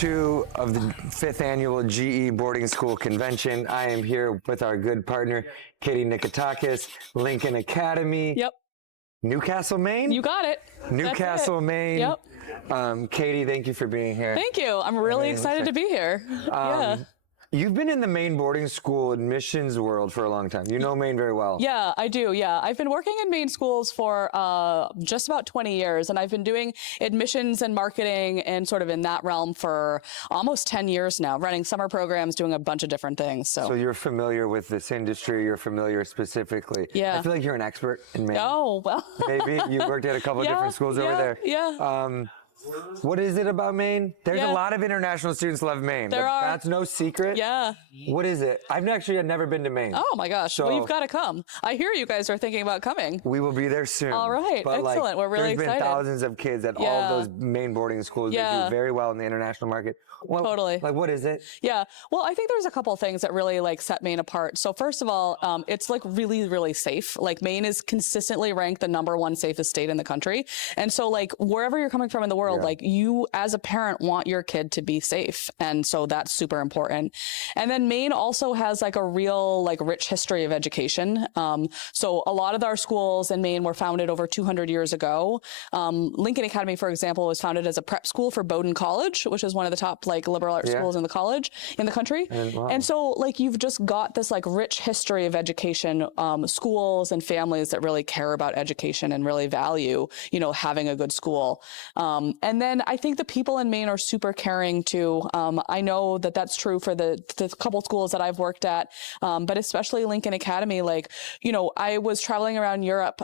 2 of the 5th annual GE Boarding School Convention. I am here with our good partner, Katy Nicketakis, Lincoln Academy. Yep. Newcastle, Maine? You got it. Newcastle, Maine. Yep. Katy, thank you for being here. Thank you. I'm really excited to be here. Yeah. You've been in the Maine boarding school admissions world for a long time. You know Maine very well. Yeah, I do. Yeah. I've been working in Maine schools for just about 20 years, and I've been doing admissions and marketing and sort of in that realm for almost 10 years now, running summer programs, doing a bunch of different things. So you're familiar with this industry. You're familiar specifically. Yeah. I feel like you're an expert in Maine. Oh, well. Maybe. You worked at a couple of different schools over there. Yeah. What is it about Maine? There's a lot of international students love Maine. There are. That's no secret. Yeah. What is it? I've never been to Maine. Oh my gosh. Well, you've got to come. I hear you guys are thinking about coming. We will be there soon. All right. But excellent. We're really excited. There's been thousands of kids at all of those Maine boarding schools that do very well in the international market. Well, totally. Like, what is it? Yeah. Well, I think there's a couple of things that really set Maine apart. So first of all, it's really, really safe. Like Maine is consistently ranked the #1 safest state in the country. And so wherever you're coming from in the world, you as a parent want your kid to be safe. And so that's super important. And then Maine also has a real rich history of education. So a lot of our schools in Maine were founded over 200 years ago. Lincoln Academy, for example, was founded as a prep school for Bowdoin College, which is one of the top liberal arts schools in the country. And so you've just got this rich history of education, schools and families that really care about education and really value, having a good school. And then I think the people in Maine are super caring too. I know that that's true for the couple schools that I've worked at, but especially Lincoln Academy. I was traveling around Europe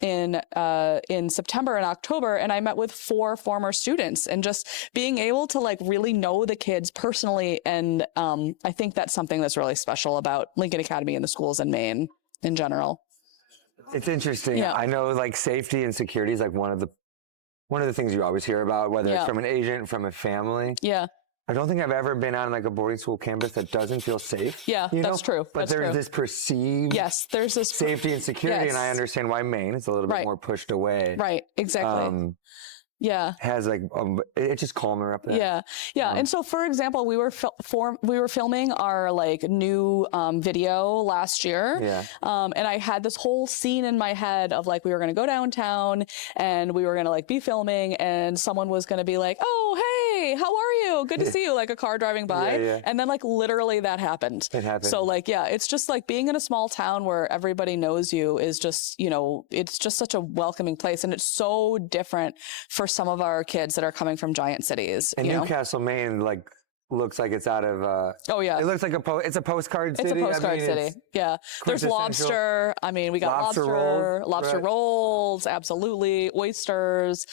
in September and October, and I met with 4 former students, and just being able to really know the kids personally. And I think that's something that's really special about Lincoln Academy and the schools in Maine in general. It's interesting. Yeah. I know safety and security is one of the things you always hear about, whether it's from an agent, from a family. Yeah. I don't think I've ever been on a boarding school campus that doesn't feel safe. Yeah, that's true. But there's this perceived there's this safety and security, and I understand why Maine is a little bit more pushed away. Right, exactly. Has it's just calmer up there. Yeah. And so, for example, we were filming our new video last year. Yeah. And I had this whole scene in my head of we were going to go downtown and we were going to be filming, and someone was going to be "Oh, hey, how are you? Good to see you." A car driving by, and then literally that happened. It happened. So it's just being in a small town where everybody knows you is just it's just such a welcoming place, and it's so different for some of our kids that are coming from giant cities. And Newcastle, Maine, looks like it's out of it looks like it's a postcard city. It's a postcard city. Yeah. There's lobster. I mean, we got lobster rolls, absolutely, oysters.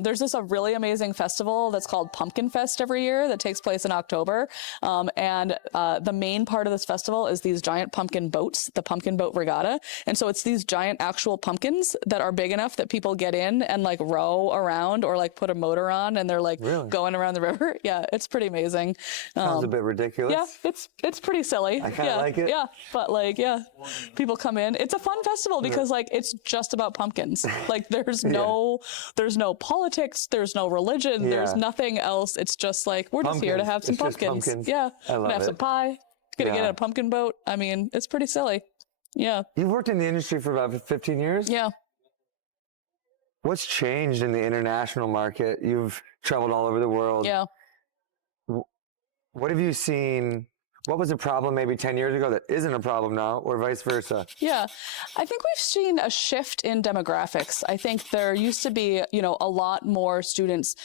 There's a really amazing festival that's called Pumpkin Fest every year that takes place in October. And the main part of this festival is these giant pumpkin boats, the Pumpkin Boat Regatta. And so it's these giant actual pumpkins that are big enough that people get in and row around or put a motor on, and they're really? going around the river. Yeah, it's pretty amazing. Sounds a bit ridiculous. Yeah, it's pretty silly. I kind of like it. Yeah, but people come in. It's a fun festival because it's just about pumpkins. There's no politics. There's no religion. There's nothing else. It's just we're just here to have some pumpkins. Yeah, I love have some pie. Gonna get in a pumpkin boat. I mean, it's pretty silly. Yeah. You've worked in the industry for about 15 years? Yeah. What's changed in the international market? You've traveled all over the world. Yeah. What have you seen? What was a problem maybe 10 years ago that isn't a problem now, or vice versa? Yeah, I think we've seen a shift in demographics. I think there used to be, a lot more students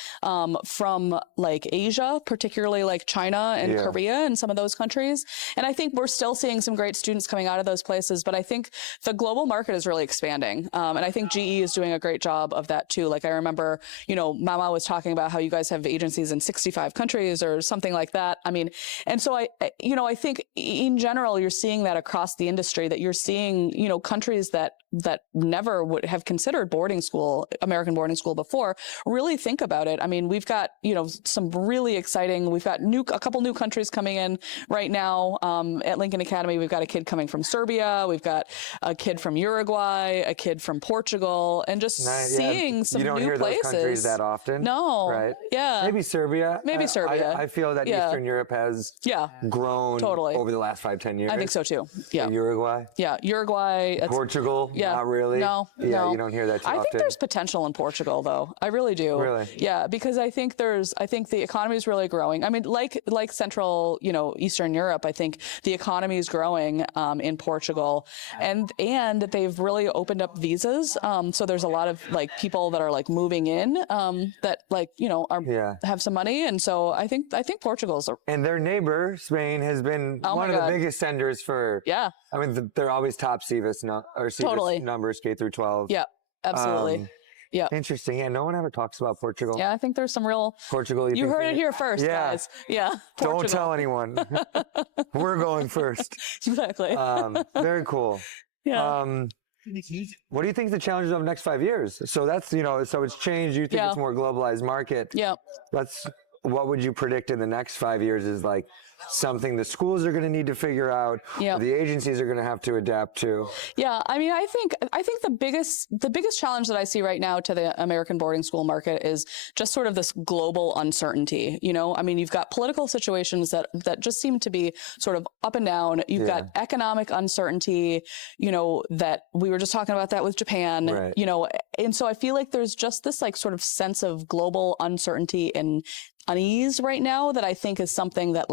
from Asia, particularly China and Korea and some of those countries. And I think we're still seeing some great students coming out of those places. But I think the global market is really expanding. And I think GE is doing a great job of that too. I remember, Mama was talking about how you guys have agencies in 65 countries or something like that. I mean, and so I think in general, you're seeing that across the industry, that you're seeing, countries that that never would have considered boarding school, American boarding school before, really think about it. I mean, we've got, some really exciting, we've got a couple new countries coming in right now. At Lincoln Academy, we've got a kid coming from Serbia. We've got a kid from Uruguay, a kid from Portugal, and just seeing some new places. You don't hear those countries that often. No. Right. Yeah. Maybe Serbia. Maybe Serbia. I feel that Eastern Europe has grown over the last 5-10 years. I think so too. Yeah. Uruguay. Yeah. Uruguay. Portugal. Yeah. Not really. No. Yeah. You don't hear that too often. I think there's potential in Portugal, though. I really do. Really? Yeah, because I think the economy is really growing. I mean, like Central, Eastern Europe, I think the economy is growing in Portugal, and they've really opened up visas. So there's a lot of people that are moving in that have some money, and so I think Portugal's and their neighbor Spain has been one of the biggest senders for. Yeah. I mean, they're always top CVIS numbers K through 12. Yeah, absolutely. Yeah. Interesting. Yeah, no one ever talks about Portugal. Yeah, I think there's some real Portugal. You heard it here first, guys. Yeah. Portugal. Don't tell anyone. We're going first. Exactly. Very cool. Yeah. What do you think is the challenges of the next 5 years? So that's, so it's changed. You think it's more globalized market. Yeah. What would you predict in the next 5 years is something the schools are going to need to figure out, the agencies are going to have to adapt to? Yeah, I mean, I think the biggest challenge that I see right now to the American boarding school market is just sort of this global uncertainty. I mean, you've got political situations that just seem to be sort of up and down. You've got economic uncertainty, that we were just talking about that with Japan, right. And so I feel like there's just this sort of sense of global uncertainty and unease right now that I think is something that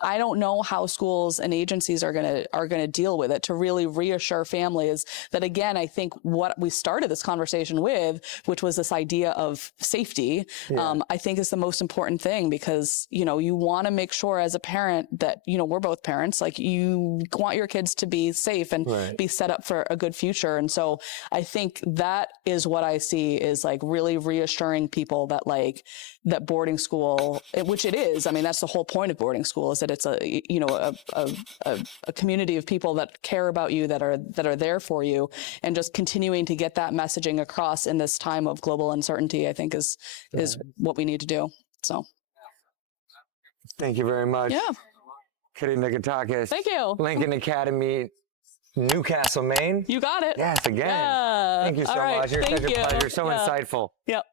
I don't know how schools and agencies are gonna deal with it, to really reassure families that, again, I think what we started this conversation with, which was this idea of safety, I think is the most important thing, because you want to make sure as a parent that we're both parents, you want your kids to be safe and be set up for a good future. And so I think that is what I see is really reassuring people that that boarding school, which it is. I mean, that's the whole point of boarding school, is that it's a community of people that care about you, that are there for you, and just continuing to get that messaging across in this time of global uncertainty, I think is what we need to do. So, thank you very much. Yeah. Katy Nicketakis. Thank you. Lincoln Academy, Newcastle, Maine. You got it. Yes, again. Yeah. Thank you so much. You're such a pleasure. So insightful. Yep.